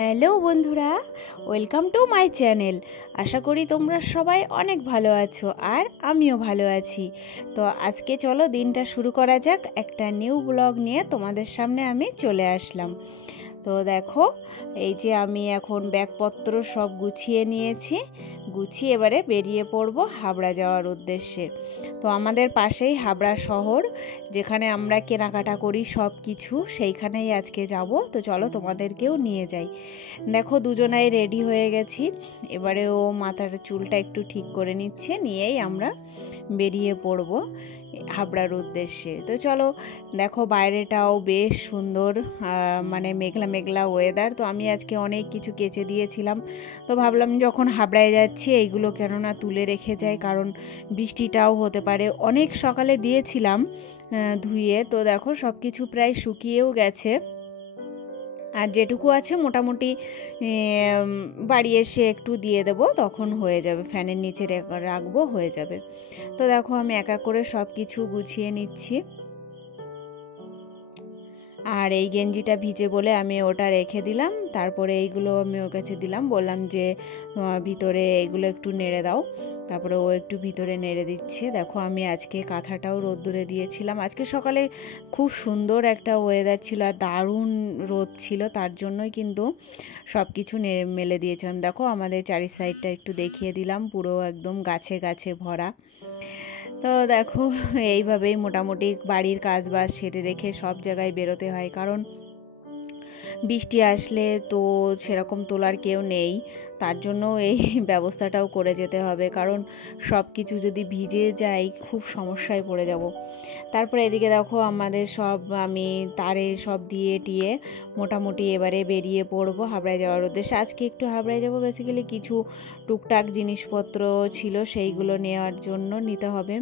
Hello বন্ধুরা, welcome to my channel. আশা করি তোমরা সবাই অনেক ভালো আছো আর আমিও ভালো আছি। তো আজকে চলো দিনটা শুরু করা যাক। একটা নিউ ব্লগ নিয়ে তোমাদের সামনে আমি চলে আসলাম। তো দেখো, এই যে আমি এখন ব্যাগপত্র সব গুছিয়ে নিয়েছি, গুছিয়ে এবারে বেরিয়ে পড়বো হাবড়া যাওয়ার উদ্দেশ্যে। তো আমাদের পাশেই হাবড়া শহর, যেখানে আমরা কেনাকাটা করি সব কিছু, সেইখানেই আজকে যাব। তো চলো তোমাদেরকেও নিয়ে যাই। দেখো দুজনাই রেডি হয়ে গেছি, এবারে ও মাথার চুলটা একটু ঠিক করে নিচ্ছে, নিয়েই আমরা বেরিয়ে পড়বো হাবড়ার উদ্দেশ্যে। তো চলো, দেখো বাইরেটাও বেশ সুন্দর, মানে মেঘলা মেঘলা ওয়েদার। তো আমি আজকে অনেক কিছু কেচে দিয়েছিলাম, তো ভাবলাম যখন হাবড়ায় যাচ্ছি এইগুলো কেননা তুলে রেখে যাই, কারণ বৃষ্টিটাও হতে পারে। অনেক সকালে দিয়েছিলাম ধুয়ে, তো দেখো সব কিছু প্রায় শুকিয়েও গেছে। আর যেটুকু আছে মোটামুটি বাড়ি এসে একটু দিয়ে দেবো, তখন হয়ে যাবে, ফ্যানের নিচে রাখবো, হয়ে যাবে। তো দেখো আমি এক এক করে সব কিছু গুছিয়ে নিচ্ছি। আর এই গেঞ্জিটা ভিজে বলে আমি ওটা রেখে দিলাম, তারপরে এইগুলো আমি ওর কাছে দিলাম, বললাম যে ভিতরে এইগুলো একটু নেড়ে দাও। তারপরে ও একটু ভিতরে নেড়ে দিচ্ছে। দেখো আমি আজকে কাঁথাটাও রোদ্দুরে দিয়েছিলাম। আজকে সকালে খুব সুন্দর একটা ওয়েদার ছিল আর দারুণ রোদ ছিল, তার জন্যই কিন্তু সব কিছু মেলে দিয়েছিলাম। দেখো আমাদের চারি সাইডটা একটু দেখিয়ে দিলাম, পুরো একদম গাছে গাছে ভরা। তো দেখো এইভাবেই মোটামুটি বাড়ির কাজ বাজ সেরে রেখে সব জায়গায় বেরোতে হয়, কারণ বৃষ্টি আসলে তো সেরকম তোলার কেউ নেই, তার জন্য এই ব্যবস্থাটাও করে যেতে হবে, কারণ সব কিছু যদি ভিজে যায় খুব সমস্যায় পড়ে যাব। তারপরে এদিকে দেখো আমাদের সব আমি তারে সব দিয়ে টিয়ে মোটামুটি এবারে বেরিয়ে পড়বো হাবড়ায় যাওয়ার উদ্দেশ্যে। আজকে একটু হাবড়ায় যাবো, বেসিক্যালি কিছু টুকটাক জিনিসপত্র ছিল সেইগুলো নেওয়ার জন্য নিতে হবে।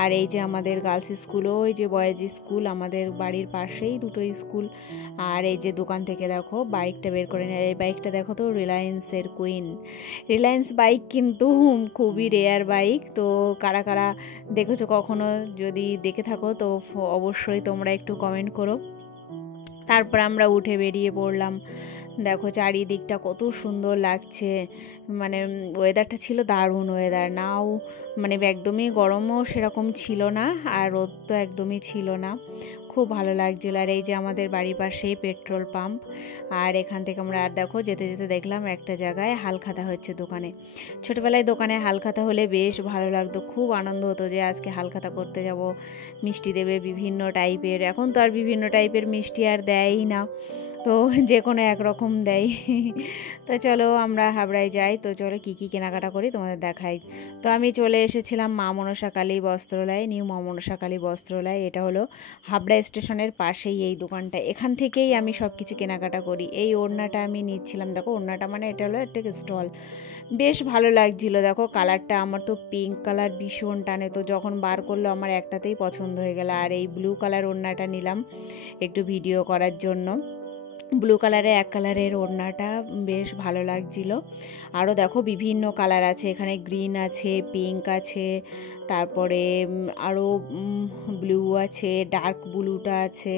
আর এই যে আমাদের গার্লস স্কুলও, ওই যে বয়েজ স্কুল, আমাদের বাড়ির পাশেই দুটো স্কুল। আর এই যে দোকান থেকে দেখো বাইকটা বের করে নেয়, এই বাইকটা দেখো তো রিলায়েন্সের কুইন। রিলায়েন্স বাইক কিন্তু খুবই রেয়ার বাইক। তো কারা কারা দেখেছো কখনো, যদি দেখে থাকো তো অবশ্যই তোমরা একটু কমেন্ট করো। তারপর আমরা উঠে বেরিয়ে পড়লাম। দেখো চারিদিকটা কত সুন্দর লাগছে, মানে ওয়েদারটা ছিল দারুণ ওয়েদার, নাও মানে একদমই গরমও সেরকম ছিল না, আর রোদ তো একদমই ছিল না, খুব ভালো লাগছিল। আর এই যে আমাদের বাড়ির পাশেই পেট্রোল পাম্প, আর এখান থেকে আমরা আর দেখো যেতে যেতে দেখলাম একটা জায়গায় হালখাতা হচ্ছে দোকানে। ছোটোবেলায় দোকানে হালখাতা হলে বেশ ভালো লাগতো, খুব আনন্দ হতো যে আজকে হালখাতা করতে যাব, মিষ্টি দেবে বিভিন্ন টাইপের। এখন তো আর বিভিন্ন টাইপের মিষ্টি আর দেয়ই না, তো যে কোনো একরকম দেয়। তো চলো আমরা হাবড়ায় যাই। তো চলো কী কী কেনাকাটা করি তোমাদের দেখাই। তো আমি চলে এসেছিলাম মা মনসা কালী বস্ত্রালয়, নিউ মা মনসা কালী বস্ত্রালয়। এটা হলো হাবড়া স্টেশনের পাশেই এই দোকানটা, এখান থেকেই আমি সব কিছু কেনাকাটা করি। এই ওড়নাটা আমি নিচ্ছিলাম, দেখো ওড়নাটা মানে এটা হলো একটা স্টল, বেশ ভালো লাগছিল। দেখো কালারটা আমার তো পিঙ্ক কালার ভীষণ টানে, তো যখন বার করলো আমার একটাতেই পছন্দ হয়ে গেল। আর এই ব্লু কালার ওড়নাটা নিলাম একটু ভিডিও করার জন্য। ব্লু কালারের এক কালারের ওড়নাটা বেশ ভালো লাগছিল। আরও দেখো বিভিন্ন কালার আছে এখানে, গ্রিন আছে, পিঙ্ক আছে, তারপরে আরও ব্লু আছে, ডার্ক ব্লুটা আছে,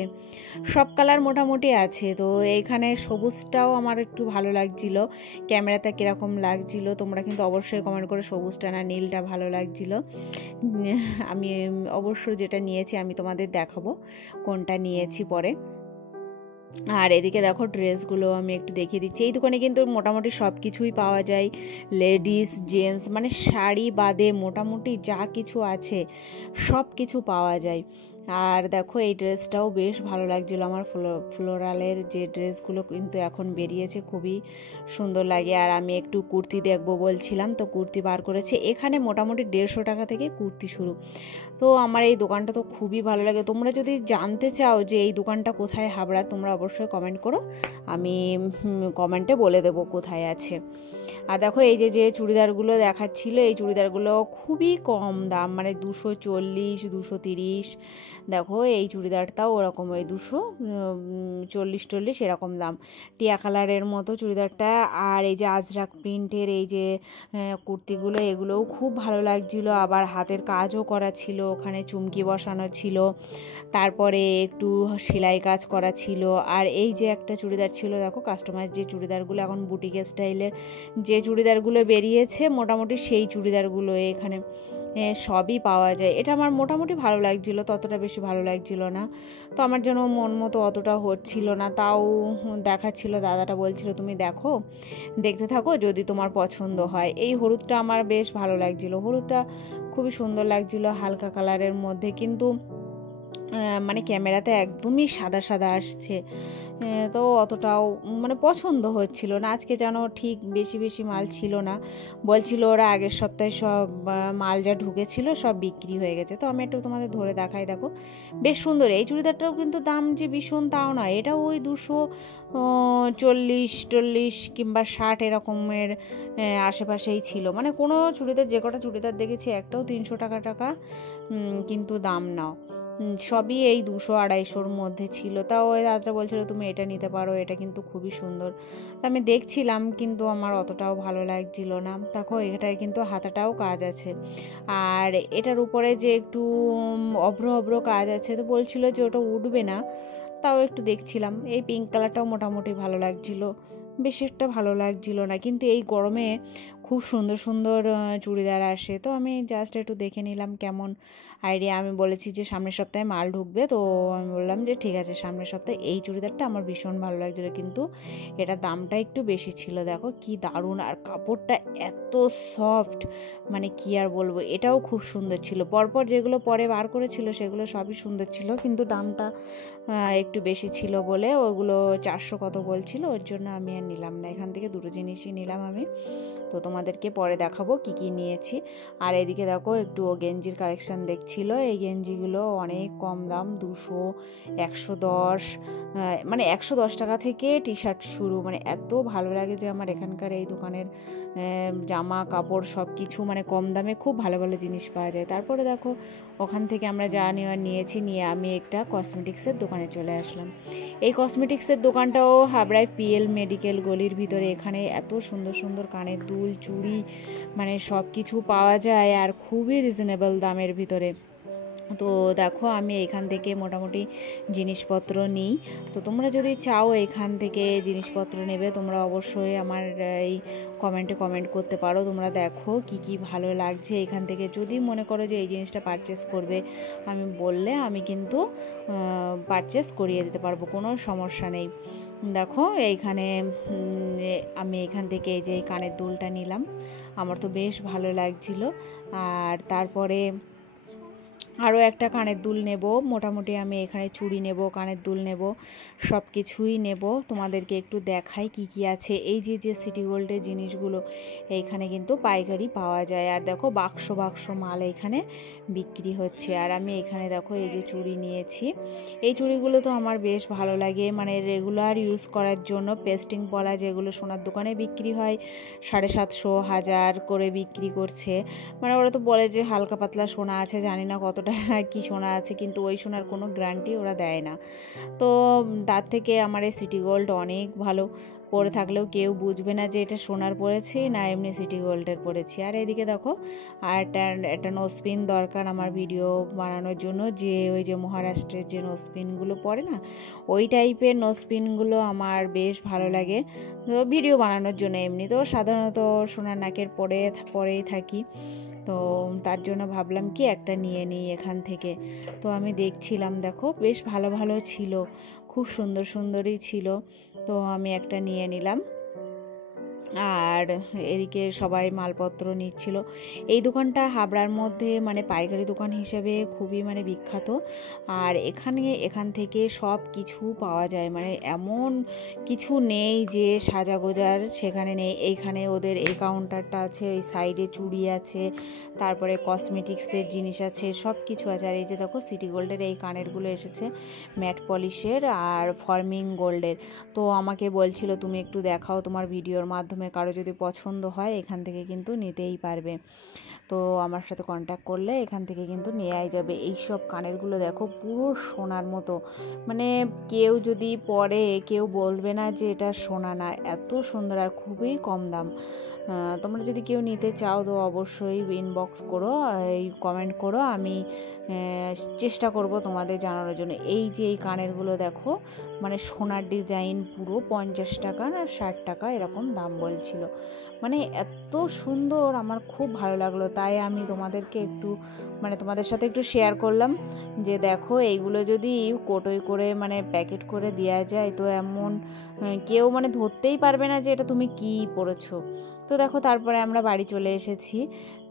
সব কালার মোটামুটি আছে। তো এইখানে সবুজটাও আমার একটু ভালো লাগছিল, ক্যামেরাতে কীরকম লাগছিল তোমরা কিন্তু অবশ্যই কমেন্ট করে সবুজটা না নীলটা ভালো লাগছিল। আমি অবশ্য যেটা নিয়েছি আমি তোমাদের দেখাবো কোনটা নিয়েছি পরে। আর এদিকে দেখো ড্রেসগুলো আমি একটু দেখিয়ে দিচ্ছি। এই দোকানে কিন্তু মোটামুটি সব কিছুই পাওয়া যায়, লেডিস জেন্টস মানে শাড়ি বাদে মোটামুটি যা কিছু আছে সব কিছু পাওয়া যায়। আর দেখো এই ড্রেসটাও বেশ ভালো লাগছিলো আমার, ফ্লোরালের যে ড্রেসগুলো কিন্তু এখন বেরিয়েছে খুবই সুন্দর লাগে। আর আমি একটু কুর্তি দেখবো বলছিলাম, তো কুর্তি বার করেছে এখানে, মোটামুটি 150 টাকা থেকে কুর্তি শুরু। তো আমার এই দোকানটা তো খুবই ভালো লাগে। তোমরা যদি জানতে চাও যে এই দোকানটা কোথায় হাবড়া, তোমরা অবশ্যই কমেন্ট করো, আমি কমেন্টে বলে দেবো কোথায় আছে। আর দেখো এই যে যে চুড়িদারগুলো দেখাচ্ছিল, এই চুড়িদারগুলো খুবই কম দাম, মানে 240, 230, দেখো এই চুড়িদারটাও ওরকম ওই 240 এরকম দাম, টিয়া কালারের মতো চুড়িদারটা। আর এই যে আজরাক প্রিন্টের এই যে কুর্তিগুলো, এগুলোও খুব ভালো লাগছিলো। আবার হাতের কাজও করা ছিল, ওখানে চুমকি বসানো ছিল, তারপরে একটু সেলাই কাজ করা ছিল। আর এই যে একটা চুড়িদার ছিল, দেখো কাস্টমাইজ যে চুড়িদারগুলো এখন বুটিক স্টাইলের যে চুড়িদারগুলো বেরিয়েছে মোটামুটি সেই চুড়িদারগুলো এখানে সবই পাওয়া যায়। এটা আমার মোটামুটি ভালো লাগছিল, ততটা বেশি ভালো লাগছিল না, তো আমার জন্য মন মতো অতটা হচ্ছিল না। তাও দেখাচ্ছিল, দাদাটা বলছিল তুমি দেখো, দেখতে থাকো, যদি তোমার পছন্দ হয়। এই হলুদটা আমার বেশ ভালো লাগছিল, হলুদটা খুবই সুন্দর লাগছিল হালকা কালারের মধ্যে, কিন্তু মানে ক্যামেরাতে একদমই সাদা সাদা আসছে, তো অতটাও মানে পছন্দ হচ্ছিল না। আজকে যেন ঠিক বেশি বেশি মাল ছিল না, বলছিল ওরা আগের সপ্তাহে সব মাল যা ঢুকেছিল সব বিক্রি হয়ে গেছে। তো আমি একটু তোমাদের ধরে দেখাই, দেখো বেশ সুন্দর। এই চুড়িদারটাও কিন্তু দাম যে ভীষণ তাও নয়, এটাও ওই 240 কিংবা 60 এরকমের আশেপাশেই ছিল। মানে কোনো চুড়িদার, যে কটা চুড়িদার দেখেছি একটাও 300 টাকা কিন্তু দাম নাও, সবই এই 200-250-র মধ্যে ছিল। তাও ওই দাদাটা বলছিল তুমি এটা নিতে পারো, এটা কিন্তু খুবই সুন্দর। তো আমি দেখছিলাম, কিন্তু আমার অতটাও ভালো লাগছিল না। দেখো এটার কিন্তু হাতাটাও কাজ আছে, আর এটার উপরে যে একটু অভ্র অভ্র কাজ আছে, তো বলছিল যে ওটা উঠবে না, তাও একটু দেখছিলাম। এই পিঙ্ক কালারটাও মোটামুটি ভালো লাগছিল, বেশি একটা ভালো লাগছিল না। কিন্তু এই গরমে খুব সুন্দর সুন্দর চুড়িদার আসে, তো আমি জাস্ট একটু দেখে নিলাম কেমন আইডিয়া। আমি বলেছি যে সামনের সপ্তাহে মাল ঢুকবে, তো আমি বললাম যে ঠিক আছে সামনের সপ্তাহে। এই চুড়িদারটা আমার ভীষণ ভালো লাগছিলো, কিন্তু এটা দামটা একটু বেশি ছিল। দেখো কি দারুণ, আর কাপড়টা এত সফট, মানে কি আর বলবো। এটাও খুব সুন্দর ছিল, পরপর যেগুলো পরে বার করেছিল সেগুলো সবই সুন্দর ছিল, কিন্তু দামটা একটু বেশি ছিল বলে ওগুলো 400 কত বলছিল, ওর জন্য আমি আর নিলাম না। এখান থেকে দুটো জিনিসই নিলাম আমি, তো তোমাদেরকে পরে দেখাবো কি কি নিয়েছি। আর এদিকে দেখো একটু গেঞ্জির কালেকশন দেখছিল, এই গেঞ্জিগুলো অনেক কম দাম, 200, 110, মানে 110 টাকা থেকে টি শার্ট শুরু। মানে এত ভালো লাগে যে আমার এখানকার এই দোকানের জামা কাপড় সব কিছু মানে কম দামে খুব ভালো ভালো জিনিস পাওয়া যায়। তারপরে দেখো ওখান থেকে আমরা যা নেওয়ার নিয়েছি, নিয়ে আমি একটা কসমেটিক্সের দোকানে চলে আসলাম। এই কসমেটিক্সের দোকানটাও হাবড়ায় পিএল মেডিকেল গলির ভিতরে। এখানে এত সুন্দর সুন্দর কানের দুল, চুড়ি, মানে সব কিছু পাওয়া যায়, আর খুবই রিজনেবল দামের ভিতরে। তো দেখো আমি এখান থেকে মোটামুটি জিনিসপত্র নিই, তো তোমরা যদি চাও এখান থেকে জিনিসপত্র নেবে, তোমরা অবশ্যই আমার এই কমেন্টে কমেন্ট করতে পারো। তোমরা দেখো কি কি ভালো লাগছে এখান থেকে, যদি মনে করো যে এই জিনিসটা পারচেস করবে আমি বললে আমি কিন্তু পারচেস করিয়ে দিতে পারবো, কোনো সমস্যা নেই। দেখো এইখানে আমি এখান থেকে এই যে কানের দুলটা নিলাম, আমার তো বেশ ভালো লাগছিল। আর তারপরে আরও একটা কানের দুল নেব, মোটামুটি আমি এখানে চুড়ি নেব, কানের দুল নেব, সব কিছুই নেব। তোমাদেরকে একটু দেখাই কি কি আছে। এই যে সিটি গোল্ডের জিনিসগুলো এইখানে কিন্তু পাইকারি পাওয়া যায়, আর দেখো বাক্স বাক্স মাল এইখানে বিক্রি হচ্ছে। আর আমি এখানে দেখো এই যে চুড়ি নিয়েছি, এই চুড়িগুলো তো আমার বেশ ভালো লাগে, মানে রেগুলার ইউজ করার জন্য। পেস্টিং পলা যেগুলো সোনার দোকানে বিক্রি হয় 750, 1000 করে বিক্রি করছে, মানে ওরা তো বলে যে হালকা পাতলা সোনা আছে, জানি না কতটা কি সোনা আছে, কিন্তু ওই সোনার কোনো গ্যারান্টি ওরা দেয় না। তো তার থেকে আমার এই সিটি গোল্ড অনেক ভালো, পরে থাকলেও কেউ বুঝবে না যে এটা সোনার পরেছি না এমনি সিটি গোল্ডের পরেছি। আর এদিকে দেখো আর একটা নোসপিন দরকার আমার ভিডিও বানানোর জন্য, যে ওই যে মহারাষ্ট্রের যে নোসপিনগুলো পরে না, ওই টাইপের নোসপিনগুলো আমার বেশ ভালো লাগে তো ভিডিও বানানোর জন্য। এমনি তো সাধারণত সোনার নাকের পরেই থাকি, তো তার জন্য ভাবলাম কি একটা নিয়ে নিই এখান থেকে। তো আমি দেখছিলাম, দেখো বেশ ভালো ভালো ছিল, খুব সুন্দর সুন্দরই ছিল, তো আমি একটা নিয়ে নিলাম। আর এদিকে সবাই মালপত্র নিচ্ছিল। এই দোকানটা হাবড়ার মধ্যে মানে পাইকারি দোকান হিসেবে খুবই মানে বিখ্যাত, আর এখান থেকে সব কিছু পাওয়া যায়, মানে এমন কিছু নেই যে সাজাগোজার সেখানে নেই। এইখানে ওদের এই কাউন্টারটা আছে, এই সাইডে চুড়ি আছে, তারপরে কসমেটিক্সের জিনিস আছে, সব কিছু আছে। আর এই যে দেখো সিটি গোল্ডের এই কানেরগুলো এসেছে ম্যাট পলিশের আর ফর্মিং গোল্ডের, তো আমাকে বলছিল তুমি একটু দেখাও তোমার ভিডিওর মাধ্যমে কারো যদি পছন্দ হয় এখান থেকে কিন্তু নিতেই পারবে। তো আমার সাথে কন্ট্যাক্ট করলে এখান থেকে কিন্তু নেওয়াই যাবে। এই সব কানেরগুলো দেখো পুরো সোনার মতো, মানে কেউ যদি পরে কেউ বলবে না যে এটা সোনা না, এত সুন্দর আর খুবই কম দাম। তোমরা যদি কেউ নিতে চাও তো অবশ্যই ইনবক্স করো, এই কমেন্ট করো, আমি চেষ্টা করব তোমাদের জানানোর জন্য। এই যে এই কানেরগুলো দেখো, মানে সোনার ডিজাইন, পুরো 50 টাকা না 60 টাকা এরকম দাম বলছিল। মানে এত সুন্দর, আমার খুব ভালো লাগলো, তাই আমি তোমাদেরকে একটু মানে তোমাদের সাথে একটু শেয়ার করলাম যে দেখো এইগুলো যদি কোটোই করে মানে প্যাকেট করে দেওয়া যায় তো এমন কেউ মানে ধরতেই পারবে না যে এটা তুমি কি পরেছো। তো দেখো তারপরে আমরা বাড়ি চলে এসেছি।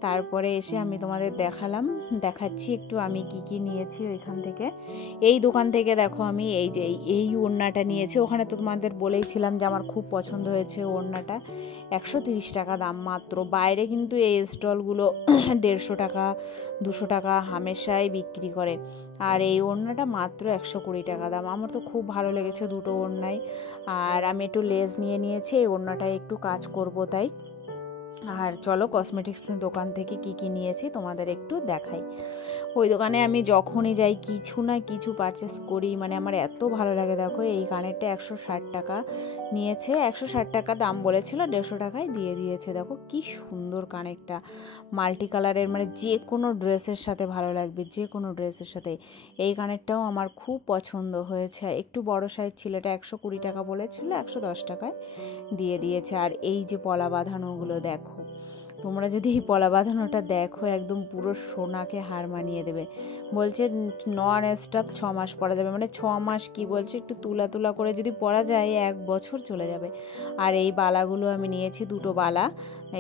তারপরে এসে আমি তোমাদের দেখাচ্ছি একটু আমি কি কি নিয়েছি ওইখান থেকে। এই দোকান থেকে দেখো আমি এই যে এই ওড়নাটা নিয়েছি। ওখানে তো তোমাদের বলেইছিলাম যে আমার খুব পছন্দ হয়েছে ওড়নাটা। 130 টাকা দাম মাত্র। বাইরে কিন্তু এই স্টলগুলো 150 টাকা 200 টাকা হামেশাই বিক্রি করে, আর এই ওড়নাটা মাত্র 120 টাকা দাম। আমার তো খুব ভালো লেগেছে দুটো ওড়নাই। আর আমি একটু লেস নিয়ে নিয়েছি, এই ওড়নাটায় একটু কাজ করব তাই। আর চলো কসমেটিক্স দোকান থেকে কি কি নিয়েছি তোমাদের একটু দেখাই। ওই দোকানে আমি যখনই যাই কিছু না কিছু পারচেস করি, মানে আমার এত ভালো লাগে। দেখো এই কানেরটা 160 টাকা নিয়েছে, 160 টাকা দাম বলেছিল, 150 টাকায় দিয়ে দিয়েছে। দেখো কি সুন্দর কানেরটা, মাল্টি কালারের, মানে যে কোনো ড্রেসের সাথে ভালো লাগবে, যে কোনো ড্রেসের সাথে। এই কানেরটাও আমার খুব পছন্দ হয়েছে। একটু বড় সাইজ ছিল, এটা 120 টাকা বলেছিল, 110 টাকায় দিয়ে দিয়েছে। আর এই যে পলা বাঁধানোগুলো দেখো, তোমরা যদি এই পলা বাঁধানোটা দেখো একদম পুরো সোনাকে হার মানিয়ে দেবে। বলছে নন স্টপ 6 মাস পরা যাবে, মানে 6 মাস কি বলছে, একটু তুলা তুলা করে যদি পরা যায় 1 বছর চলে যাবে। আর এই বালাগুলো আমি নিয়েছি, দুটো বালা।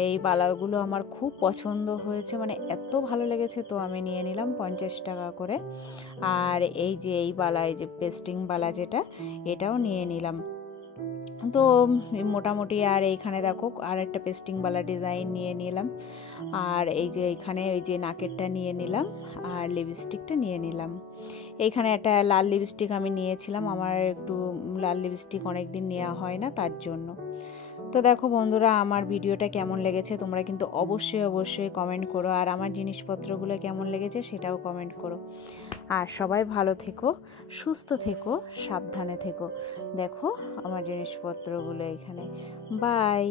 এই বালাগুলো আমার খুব পছন্দ হয়েছে, মানে এত ভালো লেগেছে, তো আমি নিয়ে নিলাম 50 টাকা করে। আর এই যে এই বালা, এই যে পেস্টিং বালা যেটা, এটাও নিয়ে নিলাম। তো মোটামুটি আর এইখানে দেখো আর একটা পেস্টিংওয়ালা ডিজাইন নিয়ে নিলাম। আর এই যে এইখানে ওই যে নাকেরটা নিয়ে নিলাম, আর লিপস্টিকটা নিয়ে নিলাম। এইখানে একটা লাল লিপস্টিক আমি নিয়েছিলাম, আমার একটু লাল লিপস্টিক অনেক দিন নেওয়া হয় না, তার জন্য। তো দেখো বন্ধুরা, আমার ভিডিওটা কেমন লেগেছে তোমরা কিন্তু অবশ্যই কমেন্ট করো, আর আমার জিনিসপত্রগুলো কেমন লেগেছে সেটাও কমেন্ট করো। আর সবাই ভালো থেকো, সুস্থ থেকো, সাবধানে থেকো। দেখো আমার জিনিসপত্রগুলো এখানে। বাই।